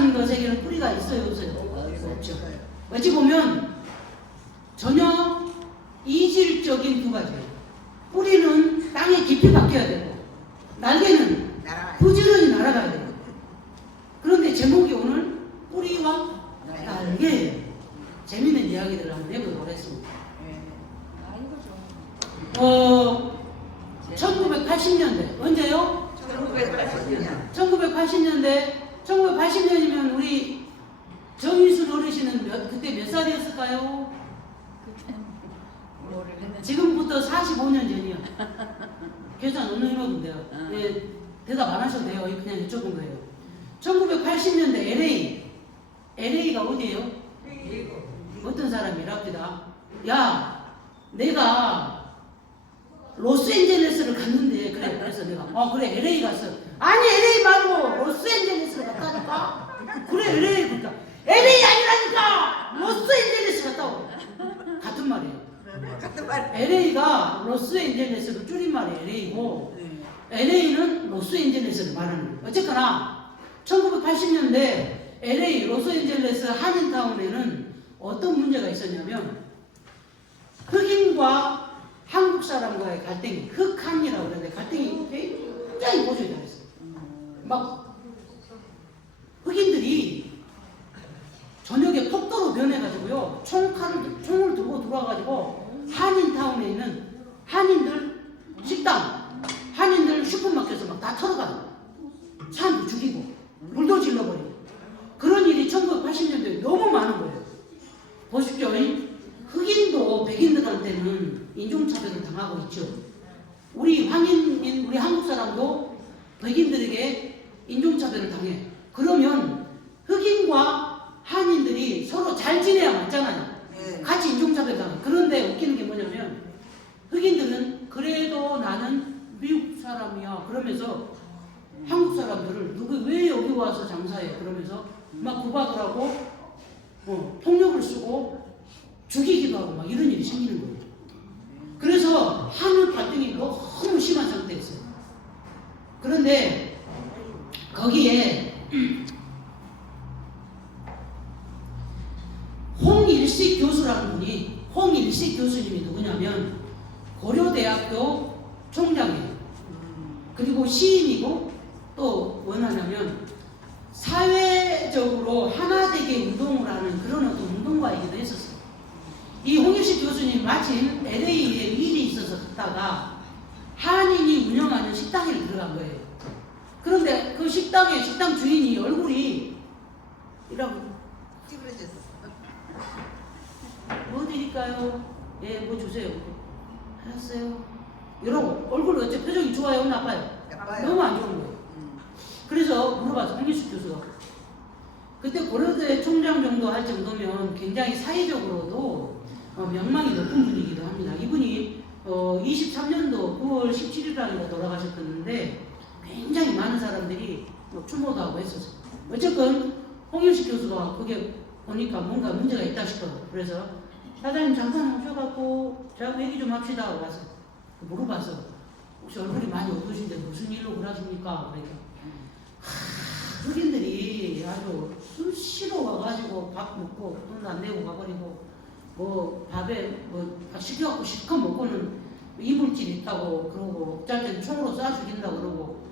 모든 것에게는 뿌리가 있어요, 없어요? 없죠. 어찌 보면 전혀 이질적인 두 가지예요. 뿌리는 땅에 깊이 박혀야 되고 날개는 부지런히 날아가야 돼요. 그런데 제목이 오늘 뿌리와 날개예요. 재밌는 이야기들을 한번 해보도록 하겠습니다. 1980년대 언제요? 1980년대 1980년이면 우리 정윤순 어르신은 그때 몇 살이었을까요? 지금부터 45년 전이요. 계산 어느 해보면 돼요. 예, 대답 안 하셔도 돼요. 그냥 여쭤본 거예요. 1980년대 LA가 어디예요? 어떤 사람이랍니다. 야, 내가 로스앤젤레스를 갔는데 그래. 그래서 내가 그래 LA 갔어. 아니 LA 말고 로스앤젤레스를 갔다니까. 그래 LA 그러니까 LA 아니라니까 로스앤젤레스 갔다고. 같은 말이에요. LA가 로스앤젤레스를 줄임말이 LA고 LA는 로스앤젤레스를 말하는 거예요. 어쨌거나 1980년대 LA 로스앤젤레스 한인타운에는 어떤 문제가 있었냐면 흑인과 한국 사람과의 갈등이 흑한이라고 그러는데 갈등이 굉장히 고조가 됐어요. 막 흑인들이 저녁에 폭도로 변해가지고요 총을 들고 들어와가지고 한인타운에 있는 한인들 식당, 한인들 슈퍼마켓에서 막 다 털어가요. 사람도 죽이고 물도 질러버리고 그런 일이 1980년대에 너무 많은 거예요. 보십시오. 흑인도 백인들한테는 인종차별을 당하고 있죠. 우리 황인민, 우리 한국 사람도 백인들에게 인종차별을 당해. 그러면 흑인과 한인들이 서로 잘 지내야 맞잖아요. 같이 인종차별 당해. 그런데 웃기는 게 뭐냐면 흑인들은 그래도 나는 미국 사람이야 그러면서 한국 사람들을 왜 여기 와서 장사해 그러면서 막 구박을 하고 폭력을 쓰고 죽이기도 하고 막 이런 일이 생기는 거예요. 그래서 한일 갈등이 너무 심한 상태였어요. 그런데 거기에 홍일식 교수라는 분이 홍일식 교수님이 누구냐면 고려대학교 총장이에요. 그리고 시인이고 또 뭐냐면 사회적으로 하나되게 운동을 하는 그런 어떤 운동가이기도 했었어요. 이 홍일식 교수님 마침 LA에 일이 있어서 갔다가 한인이 운영하는 식당에 들어간 거예요. 그런데 그 식당 주인이 얼굴이 이라고 찌그러졌어. 뭐 드릴까요? 예, 뭐 주세요. 알았어요. 이러고 얼굴 어째 표정이 좋아요? 나빠요? 너무 안 좋은 거예요. 그래서 물어봤어. 홍일식 교수가. 그때 고려대 총장 정도 할 정도면 굉장히 사회적으로도 명망이 높은 분이기도 합니다. 이분이 23년도 9월 17일날 돌아가셨었는데 굉장히 많은 사람들이 추모도 하고 했었어요. 어쨌건 홍일식 교수가 그게 보니까 뭔가 문제가 있다 싶어요. 그래서 사장님 잠깐 오셔갖고 저하고 얘기 좀 합시다 하고 와서 물어봤어. 혹시 얼굴이 많이 어두우신데 무슨 일로 그러십니까? 그러니까 흑인들이 아주 수시로 와가지고 밥 먹고 돈 안 내고 가버리고 뭐 밥에 뭐 시켜갖고 실컷 먹고는 이물질이 있다고 그러고 어쩔 때는 총으로 쏴 죽인다고 그러고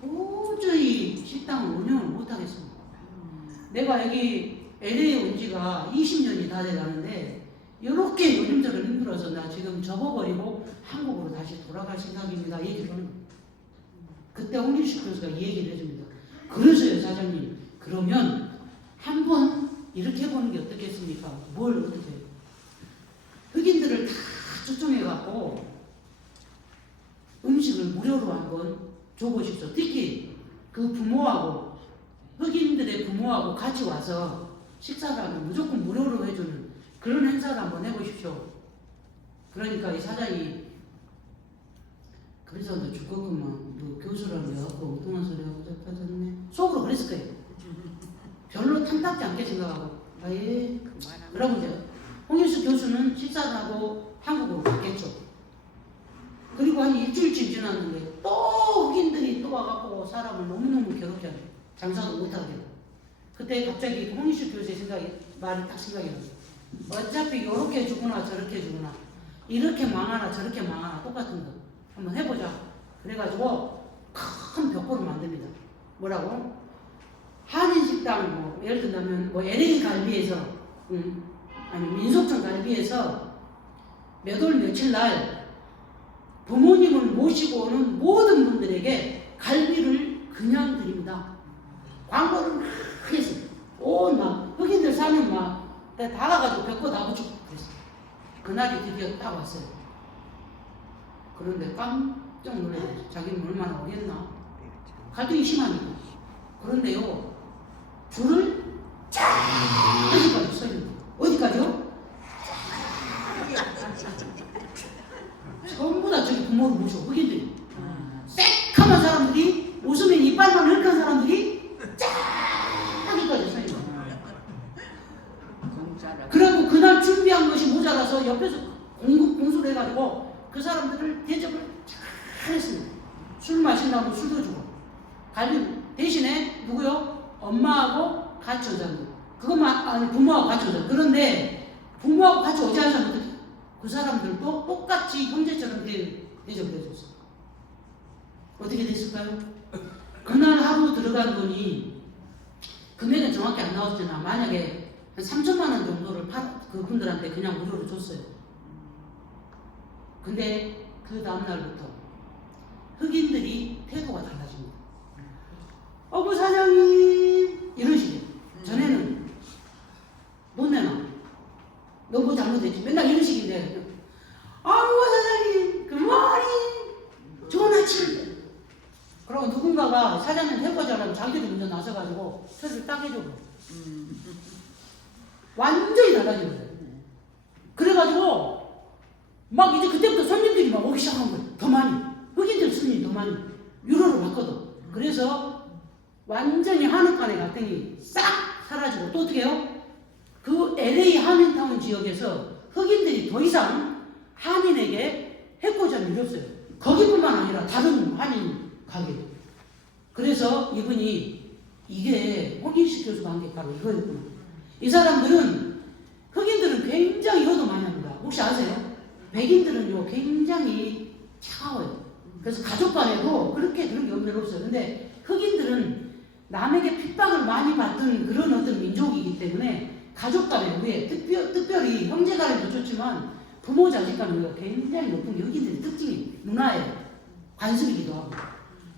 도저히 식당을 운영을 못하겠습니다. 내가 여기 LA에 온 지가 20년이 다 돼가는데 이렇게 요즘처럼 힘들어서 나 지금 접어버리고 한국으로 다시 돌아갈 생각입니다. 얘기를 하는 거예요. 그때 홍일식 교수가 이 얘기를 해줍니다. 그러세요 사장님. 그러면 한번 이렇게 해보는 게 어떻겠습니까? 뭘 어떻게 해요? 흑인들을 다 초청해갖고 음식을 무료로 한번 줘보십시오. 특히 그 부모하고 흑인들의 부모하고 같이 와서 식사를 하면 무조건 무료로 해주는 그런 행사를 한번 해보십시오. 그러니까 이 사장이 그래서 너 죽겠구만. 너 교수라고 해갖고 엉뚱한 소리 하고 잡아졌네. 속으로 그랬을 거예요. 별로 탐탁지 않게 생각하고 예. 그러고 이제 홍일식 교수는 식사를 하고 한국으로 갔겠죠. 그리고 한 일주일쯤 지났는데 또 흑인들이 또 와갖고 사람을 너무너무 괴롭게 하죠. 장사도 못하게. 그때 갑자기 홍익식 교수의 말이 딱 생각이 났어요. 어차피 이렇게 주거나 저렇게 주거나 이렇게 망하나 저렇게 망하나 똑같은 거 한번 해보자. 그래가지고 큰 벽보를 만듭니다. 뭐라고? 한인식당 뭐 예를 들면 뭐 LA 갈비에서 아니 민속촌 갈비에서 몇 월 며칠 날 부모님을 모시고 오는 모든 분들에게 갈비를 그냥 드립니다. 광고를 막 해서 온 막 흑인들 사는 막 다 가가지고 벽보 다 붙이고 그랬어요. 그날이 드디어 딱 왔어요. 그런데 깜짝 놀라서 자기는 얼마나 오겠나. 갈등이 심하니까. 그런데요, 줄을 쫙 어디까지 서 있는 거예요. 어디까지요? 전부 다 저기 부모를 모시고 흑인들이 새카만 사람들이 웃으면 이빨만 헐큰 사람들이 쫙 여기까지 서 있는 거예요. 그리고 그날 준비한 것이 모자라서 옆에서 공수를 해가지고 그 사람들을 대접을 잘 했습니다. 술 마신다고 술도 주고 갈비 대신에 누구요? 엄마하고 같이 오자는 그것만 아니 부모하고 같이 오자. 그런데 부모하고 같이 오지 않은 사람들 그 사람들도 똑같이 형제처럼 대접을 해줬어요. 어떻게 됐을까요? 그날 하루 들어간 돈이 금액은 정확히 안 나왔잖아. 만약에 한 3천만 원 정도를 그분들한테 그냥 무료로 줬어요. 근데 그 다음날부터 흑인들이 태도가 달라집니다. 어구 사장님 이런 식이에요. 전에는 돈 내놔. 너 뭐 잘못했지? 맨날 이런 식인데 아이고 사장님 굿모닝 좋은 아침. 그러고 누군가가 사장님 해보자라고 자기들이 먼저 나서가지고 표를 딱 해줘. 완전히 달라진 거예요. 그래가지고 막 이제 그때부터 손님들이 막 오기 시작한 거예요. 더 많이. 흑인들 손님이 더 많이. 유로로 바꿔도. 그래서 완전히 한옥간의 갈등이 싹 사라지고 또 어떻게 해요? 그 LA 한인타운 지역에서 흑인들이 더 이상 한인에게 해코지를 이뤘어요. 거기뿐만 아니라 다른 한인 가게. 그래서 이분이 이게 홍익식 교수가 한 게 바로 이거였구나. 이 사람들은 흑인들은 굉장히 효도 많이 합니다. 혹시 아세요? 백인들은요 굉장히 차가워요. 그래서 가족 간에도 그렇게 그런 게 없어요. 근데 흑인들은 남에게 핍박을 많이 받던 그런 어떤 민족이기 때문에 가족 간에 우리의 특별히 형제 간에도 좋지만 부모 자식 간에 굉장히 높은 게 흑인들의 특징이 문화예요. 관습이기도 하고.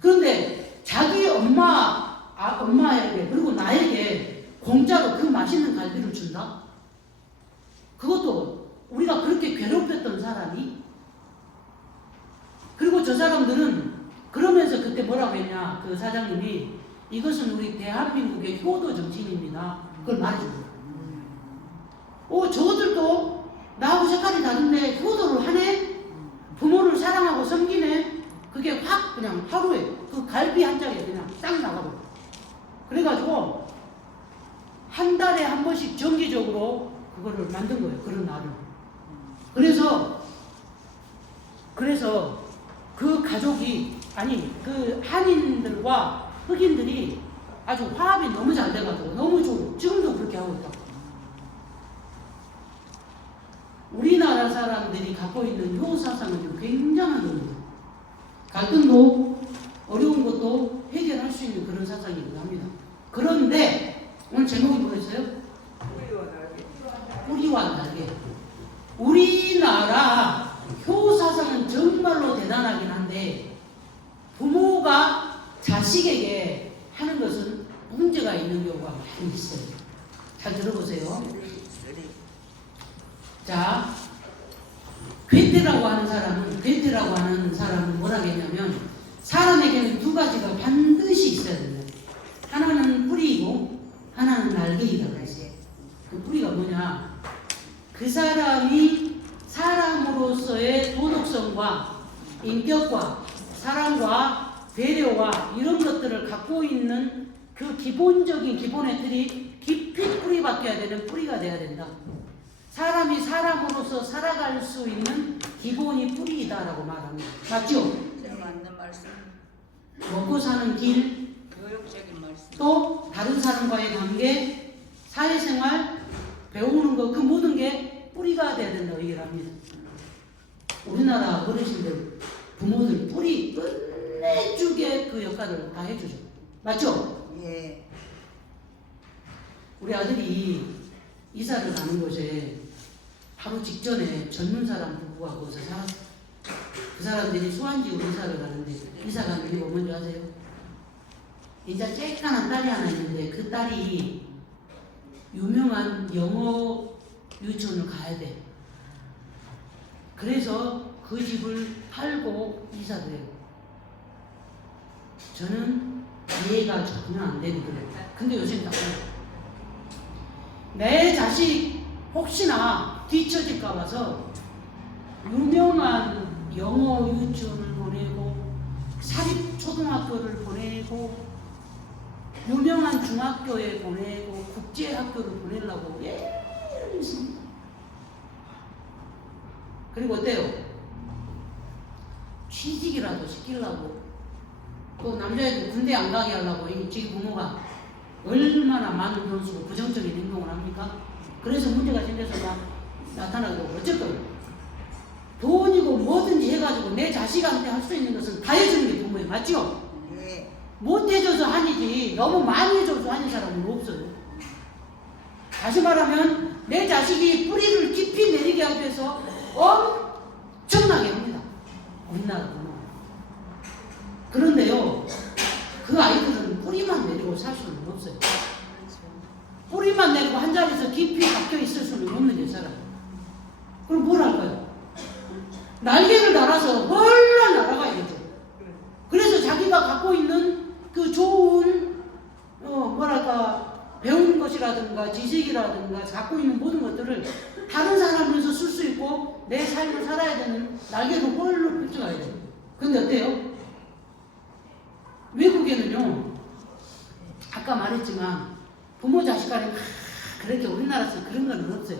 그런데 자기 엄마에게 그리고 나에게 공짜로 그 맛있는 갈비를 준다? 그것도 우리가 그렇게 괴롭혔던 사람이 그리고 저 사람들은 그러면서 그때 뭐라고 했냐 그 사장님이 이것은 우리 대한민국의 효도 정신입니다. 그걸 말해준 거예요. 저들도 나하고 색깔이 다른데 효도를 하네? 부모를 사랑하고 섬기네? 그게 확 그냥 하루에 그 갈비 한 장에 그냥 싹 나가버려. 그래가지고 한 달에 한 번씩 정기적으로 그거를 만든 거예요. 그런 날을. 그래서 그 가족이 아니 그 한인들과 흑인들이 아주 화합이 너무 잘 돼가지고 너무 좋고 지금도 그렇게 하고 있다고. 우리나라 사람들이 갖고 있는 효사상은 굉장한 겁니다. 갈등도 어려운 것도 해결할 수 있는 그런 사상이기도 합니다. 그런데 오늘 제목이 뭐였어요? 뿌리와 날개. 우리나라 효사상은 정말로 대단하긴 한데 부모가 자식에게 하는 것은 문제가 있는 경우가 많이 있어요. 잘 들어보세요. 자, 괴테라고 하는 사람은 뭐라 했냐면 사람에게는 두 가지가 반드시 있어야 됩니다. 하나는 뿌리이고 하나는 날개이라고 했어요. 그 뿌리가 뭐냐? 그 사람이 사람으로서의 도덕성과 인격과 사랑과 배려와 이런 것들을 갖고 있는 그 기본적인 기본의 틀이 깊이 뿌리 박혀야 되는 뿌리가 돼야 된다. 사람이 사람으로서 살아갈 수 있는 기본이 뿌리이다라고 말합니다. 맞죠? 맞는 말씀. 먹고 사는 길, 교육적인 말씀. 또 다른 사람과의 관계, 사회생활, 배우는 거, 그 모든 게 뿌리가 돼야 된다고 얘기를 합니다. 우리나라 어르신들, 부모들 뿌리 끝내주게 그 역할을 다 해주죠. 맞죠? 예. 우리 아들이 이사를 가는 곳에 바로 직전에 젊은 사람 부부가 거기서 살았어요. 그 사람들이 수완지로 이사를 가는데 이사 가는 게 뭔지 아세요? 이제 쬐깐한 딸이 하나 있는데 그 딸이 유명한 영어 유치원을 가야 돼. 그래서 그 집을 팔고 이사를 해요. 저는 이해가 전혀 안 되거든요. 근데 요즘 딱 내 자식 혹시나 뒤처질까 봐서 유명한 영어 유치원을 보내고 사립 초등학교를 보내고 유명한 중학교에 보내고 국제학교를 보내려고 예를 있습니다. 그리고 어때요? 취직이라도 시키려고 또 남자애들 군대 안 가게 하려고 이 지금 부모가 얼마나 많은 돈 쓰고 부정적인 행동을 합니까? 그래서 문제가 생겨서 막 나타나고 어쩔 거예요. 돈이고 뭐든지 해가지고 내 자식한테 할 수 있는 것은 다 해주는 게 부모예요. 맞죠? 네. 못 해줘서 한이지 너무 많이 해줘서 하는 사람은 없어요. 다시 말하면 내 자식이 뿌리를 깊이 내리게 하기 위해서 엄청나게 합니다. 우리나라 부모. 그런데요, 그 아이들은 뿌리만 내리고 살 수는 없어요. 뿌리만 내리고 한 자리에서 깊이 박혀 있을 수는 없는 여자라. 그럼 뭘 할까요? 날개를 달아서 멀리 날아가야겠죠. 그래서 자기가 갖고 있는 그 좋은 배운 것이라든가 지식이라든가 갖고 있는 모든 것들을 다른 사람에서 쓸 수 있고 내 삶을 살아야 되는 날개로 홀로 펼쳐가야 돼요. 근데 어때요? 외국에는요, 아까 말했지만 부모 자식 간에 그렇게 우리나라에서 그런 건 없어요.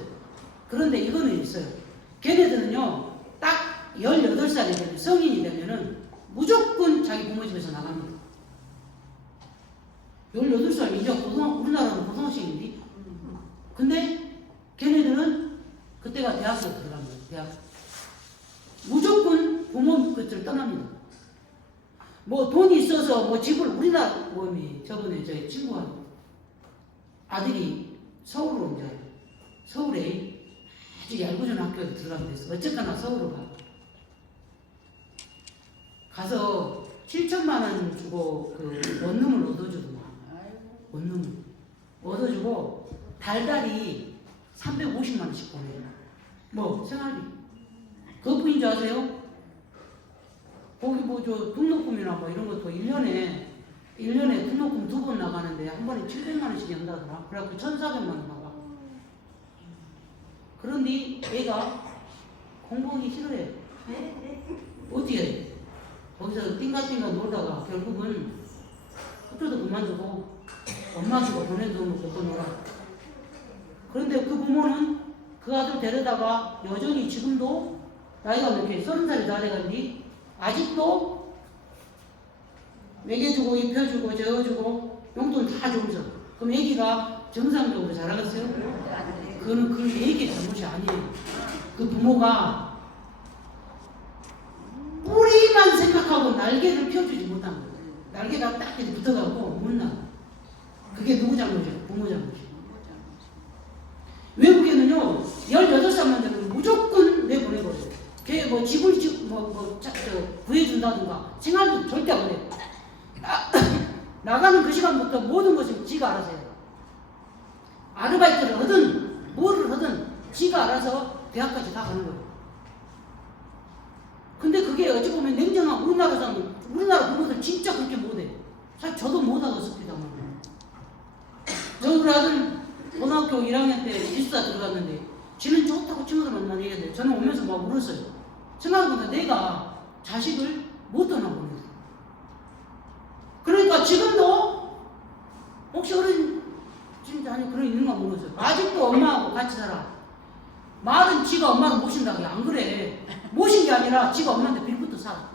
그런데 이거는 있어요. 걔네들은요, 딱 18살이 되면, 성인이 되면은 무조건 자기 부모 집에서 나갑니다. 18살, 이제 우리나라는 고등학생인데. 근데 걔네들은 그때가 대학교 들어간 거예요. 대학. 무조건 부모 끝을 떠납니다. 뭐 돈이 있어서 뭐 집을 우리나라 저번에 저희 친구가 아들이 서울로 이제 서울에 아주 얄궂은 학교에 들어가게 됐어. 어쨌거나 서울로 가서 7천만 원 주고 그 원룸을 얻어주더만. 원룸을 얻어주고 달달이 350만 원씩 보내요. 뭐 생활비. 그것뿐인 줄 아세요? 거기 등록금이나 이런 것도 1년에 등록금 2번 나가는데 한 번에 700만 원씩 연다더라. 그래갖고 1,400만 원 나가. 그런데 애가 공부하기 싫어해. 어떻게 해? 거기서 띵가띵가 놀다가 결국은 학교도 그만두고 엄마 주고 보내놓고 또 놀아. 그런데 그 부모는 그 아들 데려다가 여전히 지금도 나이가 몇 개, 30살이 다 돼간디 아직도 먹여주고 입혀주고 재워주고 용돈 다 주면서 그럼 애기가 정상적으로 자라겠어요? 그거는 그 애기의 잘못이 아니에요. 그 부모가 뿌리만 생각하고 날개를 펴주지 못한 거예요. 날개가 딱 붙어가고 못 나가. 그게 누구 잘못이에요? 부모 잘못이에요. 외국에는요 18살만 되면 무조건 내보내버려요. 걔 집을 구해준다든가 생활도 절대 안 해요. 나가는 그 시간부터 모든 것을 지가 알아서 해요. 아르바이트를 하든 뭐를 하든 지가 알아서 대학까지 다 가는 거예요. 근데 그게 어찌 보면 냉정한 우리나라 부모들 진짜 그렇게 못해. 사실 저도 못하겠습니다만. 우리 아들 고등학교 1학년 때 기숙사 들어갔는데 지는 좋다고 친구들 만나는 얘기인데 저는 오면서 막 울었어요. 생각해보니까 내가 자식을 못 떠나보냈어. 그러니까 지금도 혹시 어른 진짜 아니 그런 있는가 모르겠어요. 아직도 엄마하고 같이 살아. 말은 지가 엄마를 모신다고 안 그래. 모신 게 아니라 지가 엄마한테 빌부터 살아.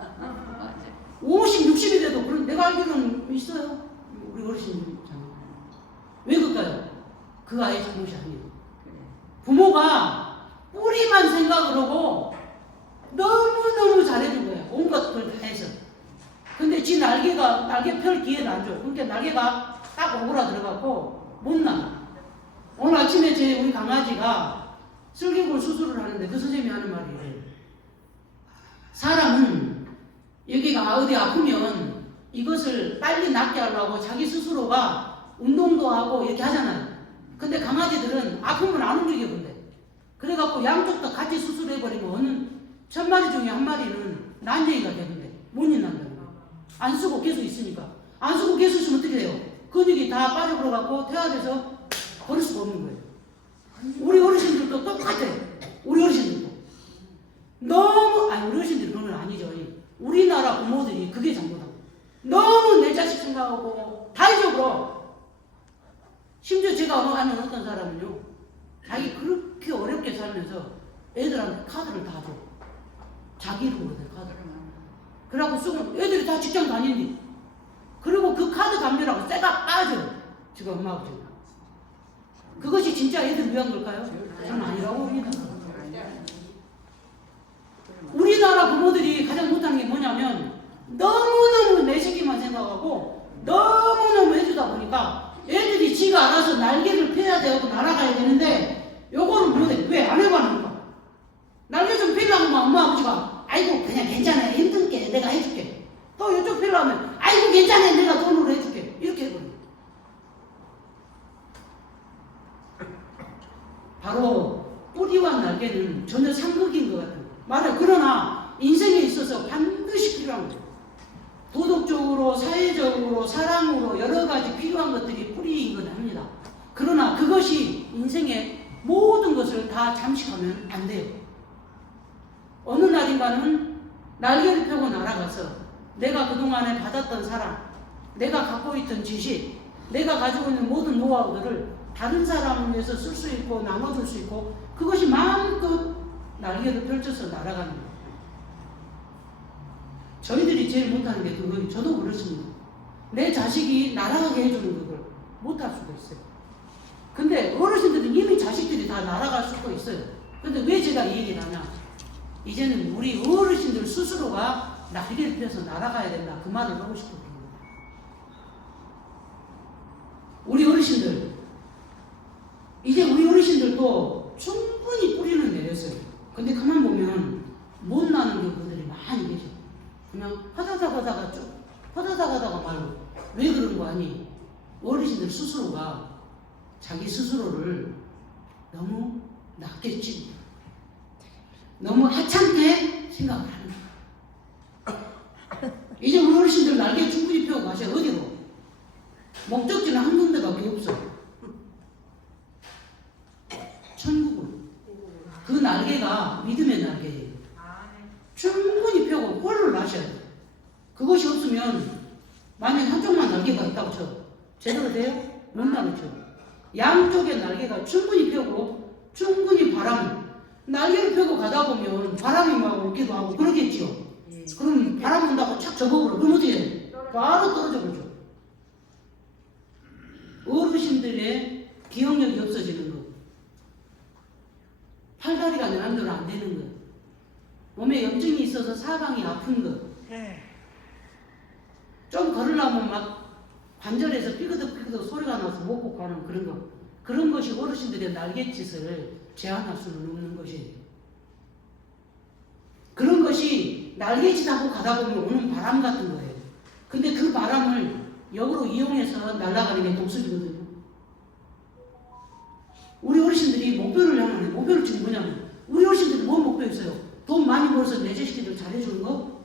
50, 60이 돼도 그런 내가 알기로는 있어요. 우리 어르신들 있잖아. 그 아이의 잘못이 아니에요. 부모가 뿌리만 생각을 하고 너무너무 잘해준 거예요. 온갖 걸 다 해서. 근데 지 날개 펼 기회를 안 줘. 그러니까 날개가 딱 오그라 들어가고 못 나. 오늘 아침에 우리 강아지가 슬개골 수술을 하는데 그 선생님이 하는 말이에요. 사람은 여기가 어디 아프면 이것을 빨리 낫게 하려고 자기 스스로가 운동도 하고 이렇게 하잖아요. 근데 강아지들은 아프면 안 움직여 본대. 그래갖고 양쪽 다 같이 수술해버리면 어느 1000마리 중에 한 마리는 난쟁이가 되는데 못 일난다는 거예요. 안 쓰고 계속 있으니까. 안 쓰고 계속 있으면 어떻게 돼요? 근육이 다 빠져버려갖고 퇴화돼서 걸을 수가 없는 거예요. 우리 어르신들도 똑같아요. 우리 어르신들도. 우리 어르신들이 그런 건 아니죠. 우리나라 부모들이 그게 잘못하고. 너무 내 자식 생각하고 다 잊어버려. 심지어 제가 아는 어떤 사람은요. 자기 그렇게 어렵게 살면서 애들한테 카드를 다 줘. 자기 이름으로 된 카드를. 그래갖고 쓰면 애들이 다 직장 다닌디. 그리고 그 카드 갚느라고 쇠가 빠져. 지금 엄마 아버지. 그것이 진짜 애들 위한 걸까요? 저는 아니라고 봅니다. 우리나라 부모들이 가장 못하는 게 뭐냐면 너무너무 내 새끼만 생각하고 너무너무 해주다 보니까 애들이 지가 알아서 날개를 펴야 되고 날아가야 되는데 요거를 못해. 왜? 안 해봤는가? 날개 좀 펴려고 하면 엄마 아버지가 아이고 그냥 괜찮아 힘들게 내가 해줄게. 또 이쪽 펴려면 아이고 괜찮아 내가 돈으로 해줄게. 이렇게 해버려. 바로 뿌리와 날개는 전혀 상극인 것 같아요. 맞아요. 그러나 인생에 있어서 반드시 필요한 거예요. 도덕적으로, 사회적으로, 사랑으로 여러 가지 필요한 것들이 뿌리인 건 합니다. 그러나 그것이 인생의 모든 것을 다 잠식하면 안 돼요. 어느 날인가는 날개를 펴고 날아가서 내가 그동안에 받았던 사랑, 내가 갖고 있던 지식, 내가 가지고 있는 모든 노하우들을 다른 사람을 위해서 쓸 수 있고 나눠줄 수 있고 그것이 마음껏 날개를 펼쳐서 날아가는 거예요. 저희들이 제일 못하는 게 그거예요. 저도 그렇습니다. 내 자식이 날아가게 해주는 그걸 못할 수도 있어요. 근데 어르신들은 이미 자식들이 다 날아갈 수도 있어요. 근데 왜 제가 이 얘기를 하냐? 이제는 우리 어르신들 스스로가 날개를 펴서 날아가야 된다. 그 말을 하고 싶은 겁니다. 우리 어르신들 이제 우리 어르신들도 충분히 뿌리는 내렸어요. 근데 가만 보면 못 나는 경우들이 많이 계셔. 그냥 하다가 쭉 하다가 말고 왜 그런 거 아니? 어르신들 스스로가 자기 스스로를 너무 낮게 치고 너무 하찮게 생각을 하는 거야. 이제 우리 어르신들 날개 충분히 펴고 가셔. 어디로? 목적지는 한 군데밖에 없어. 천국은. 그 날개가 믿음의 날개예요. 충분히 펴고 꼴을 나셔야 돼요. 그것이 없으면 만약에 한쪽만 날개가 있다고 쳐. 제대로 돼요? 못 나겠죠. 양쪽의 날개가 충분히 펴고 충분히 날개를 펴고 가다 보면 바람이 막 오기도 하고 그러겠죠. 그럼 바람 온다고 착 접어버려. 그럼 어떻게 돼? 바로 떨어져 버리죠. 어르신들의 기억력이 없어지는 거. 팔다리가 내람대로 안 되는 거. 몸에 염증이 있어서 사방이 아픈 거. 좀 걸으려면 막 관절에서 삐그덕 소리가 나서 못 걷고 하는 그런 거. 그런 것이 어르신들의 날갯짓을 제한할 수는 없는 것이에요. 그런 것이 날갯짓하고 가다 보면 오는 바람 같은 거예요. 근데 그 바람을 역으로 이용해서 날아가는 게 독수리거든요. 우리 어르신들이 목표를 향하는 목표를 지금 뭐냐면 우리 어르신들이 뭔 목표 있어요? 돈 많이 벌어서 내 자식들 잘해주는 거?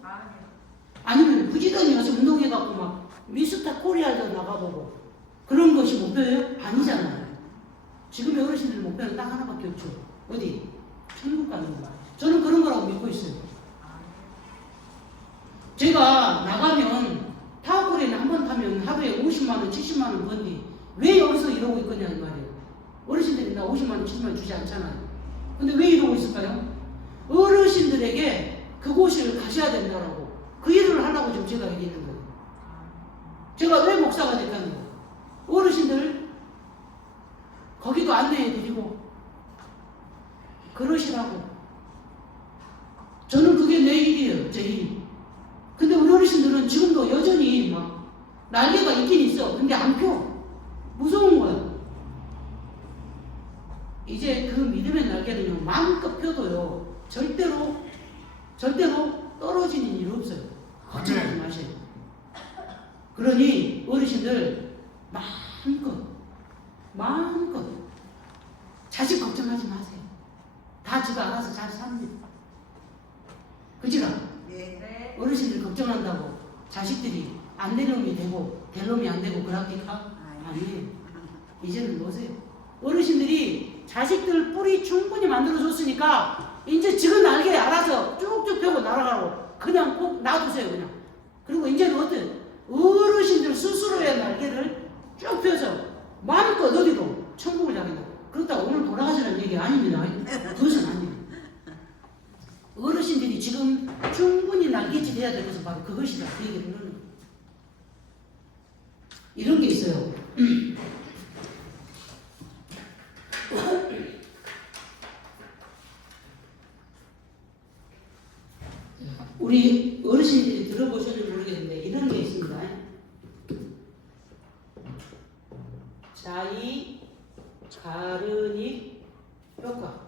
아니면 부지런히 와서 운동해갖고 막 미스터 코리아도 나가보고 그런 것이 목표예요? 아니잖아요. 지금의 어르신들 목표는 딱 하나밖에 없죠. 어디? 천국 가는 거. 저는 그런 거라고 믿고 있어요. 제가 나가면 타워콜에는 한 번 타면 하루에 50만원, 70만원 번디 왜 여기서 이러고 있겠냐는 말이에요. 어르신들이 나 50만원, 70만원 주지 않잖아요. 근데 왜 이러고 있을까요? 어르신들에게 그곳을 가셔야 된다라고 그 일을 하려고 지금 제가 여기 있는 거예요. 제가 왜 목사가 됐다는 거예요? 어르신들 거기 마음껏 펴도요 절대로 떨어지는 일 없어요. 걱정하지 마세요. 그러니 어르신들 마음껏 자식 걱정하지 마세요. 다 지가 알아서 잘 삽니다. 그지라? 네. 어르신들 걱정한다고 자식들이 안 될 놈이 되고 될 놈이 안 되고 그럽니까? 아니에요. 이제는 놓으세요. 어르신들이 자식들 뿌리 충분히 만들어줬으니까 이제 지금 날개 알아서 쭉쭉 펴고 날아가고 그냥 꼭 놔두세요. 그냥. 그리고 이제는 어때요? 어르신들 스스로의 날개를 쭉 펴서 마음껏 어디로 천국을 향한다. 그렇다고 오늘 돌아가시라는 얘기 아닙니다. 그것은 아니에요. 어르신들이 지금 충분히 날개짓 해야 될 것은 바로 그것이다. 그 얘기를 하는 거예요. 이런 게 있어요. 우리 어르신들이 들어보셨는지 모르겠는데 이런 게 있습니다. 자이 가르닉 효과.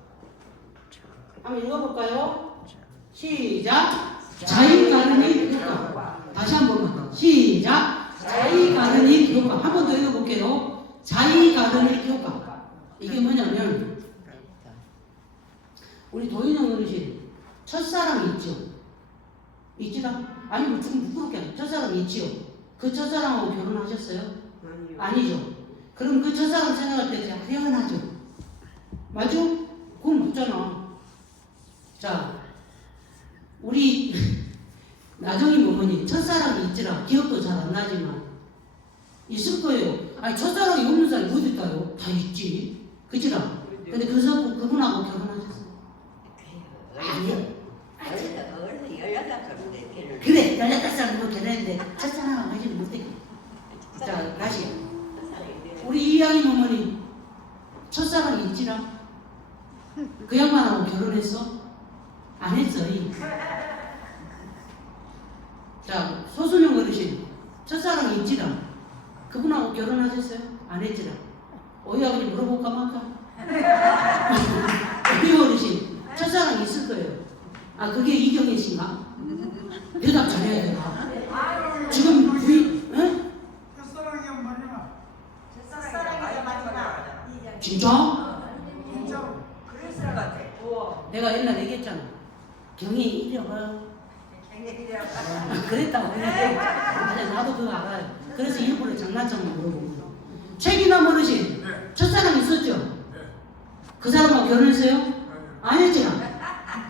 한번 읽어볼까요? 시작. 자이 가르닉 효과. 다시 한 번만. 시작. 자이 가르닉 효과. 한 번 더 읽어볼게요. 자이 가르닉 효과. 이게 뭐냐면 우리 도인영 어르신 첫사랑이 있죠. 있지라? 아니 뭐 좀 부끄럽게 하네. 첫사랑이 있지요. 그 첫사랑하고 결혼하셨어요? 아니죠. 그럼 그 첫사랑 생각할 때 당연하죠. 맞죠? 그건 없잖아. 자, 우리 나정이 어머니 첫사랑이 있지라 기억도 잘 안 나지만 있을 거예요. 아니 첫사랑이 없는 사람이 어디 있다요? 다 있지. 그치라? 근데 그분하고 결혼하셨어요? 아니요. 그래, 18살 뭐 결혼했는데 첫사랑하고 하지는 못해. 자, 다시. 우리 이양이 어머니 첫사랑이 있지라? 그 양반하고 결혼했어? 안 했어. 자, 소순영 어르신 첫사랑이 있지라? 그분하고 결혼하셨어요? 안 했지라? 어이 아버지 물어볼까 말까? 우리 어르신 첫사랑이 있을 거예요. 아, 그게 이경애신가? 대답 잘해야 되나? 지금 우리 응? 첫사랑이 뭐냐? 진짜? 진짜로. 그랬을 것 같아. 내가 옛날에 얘기했잖아. 경이 이려가. 그랬다고 그래. 맞아, 나도 그거 알아요. 그래서 일부러 장난처럼 물어보고. 최기남 어르신 첫사랑 있었죠? 그 사람하고 결혼했어요? 안 했잖아.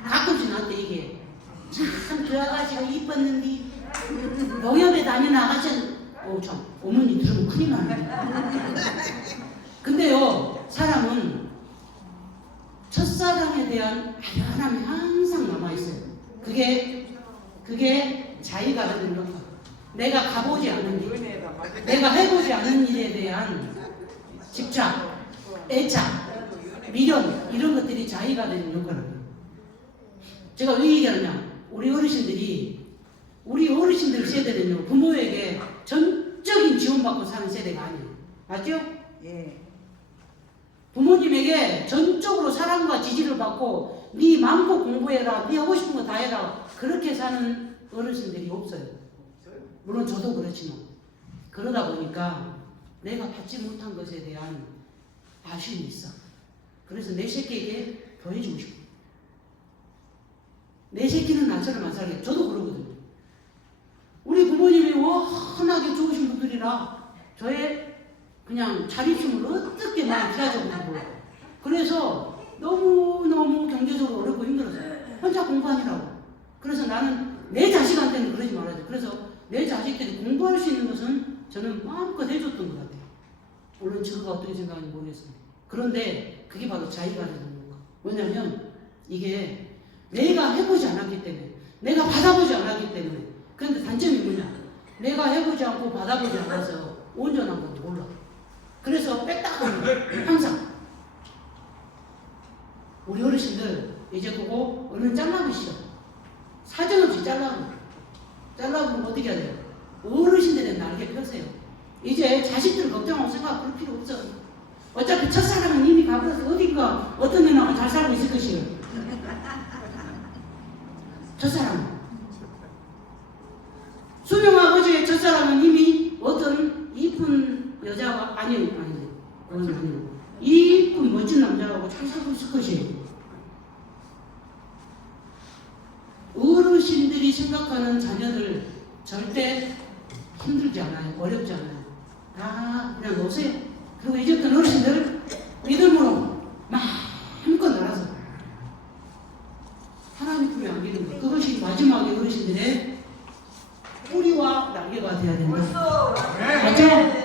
가끔씩 나한테 얘기해. 참 그 아가씨가 이뻤는데 농협에 다니는 아가씨는 참 어머니 들으면 큰일 나네. 근데요 사람은 첫사랑에 대한 아련함이 항상 남아있어요. 그게 자기가 되는 것. 내가 가보지 않은 일, 내가 해보지 않은 일에 대한 집착, 애착, 미련 이런 것들이 자기가 되는 효과는. 제가 왜 얘기하느냐? 우리 어르신들 세대는요 부모에게 전적인 지원받고 사는 세대가 아니에요. 맞죠? 예. 부모님에게 전적으로 사랑과 지지를 받고 네 마음껏 공부해라, 네 하고 싶은 거 다 해라 그렇게 사는 어르신들이 없어요. 물론 저도 그렇지만 그러다 보니까 내가 받지 못한 것에 대한 아쉬움이 있어. 그래서 내 새끼에게 더 해주고 싶어. 내 새끼는 나처럼 안 살게. 저도 그러거든요. 우리 부모님이 워낙에 좋으신 분들이라 저의 그냥 자립심을 어떻게 많이 기다려보고 그래서 너무너무 경제적으로 어렵고 힘들었어요. 혼자 공부하느라고. 그래서 나는 내 자식한테는 그러지 말아야 돼. 그래서 내 자식들이 공부할 수 있는 것은 저는 마음껏 해줬던 것 같아요. 물론 지금가 어떻게 생각하는지 모르겠습니다. 그런데 그게 바로 자기가 되는 건가. 왜냐면 이게 내가 해보지 않았기 때문에, 내가 받아보지 않았기 때문에. 그런데 단점이 뭐냐? 내가 해보지 않고 받아보지 않아서 온전한 건 몰라. 그래서 뺐다가는 항상 우리 어르신들 이제 그거 얼른 잘라보시죠. 사정없이 잘라보면 어떻게 해야 돼요? 어르신들의 날개 펴세요. 이제 자식들 걱정하고 생각 그럴 필요 없어. 어차피 첫사랑은 이미 가버려서 어딘가 어떤 년하고 잘 살고 있을 것이에요. 첫사랑. 수명 아버지의 첫사랑은 이미 어떤 이쁜 여자와 아니요 그건 아니고 이쁜 멋진 남자하고 잘 살고 있을 것이에요. 어르신들이 생각하는 자녀들 절대 힘들지 않아요. 어렵지 않아요. 다 그냥 놓으세요. 그리고 이제부터 어르신들 믿음으로 마음껏 놀아서 하나님 품에 안기는 것. 그것이 마지막에 어르신들의 뿌리와 날개가 되어야 된다. 벌써. 네. 맞죠?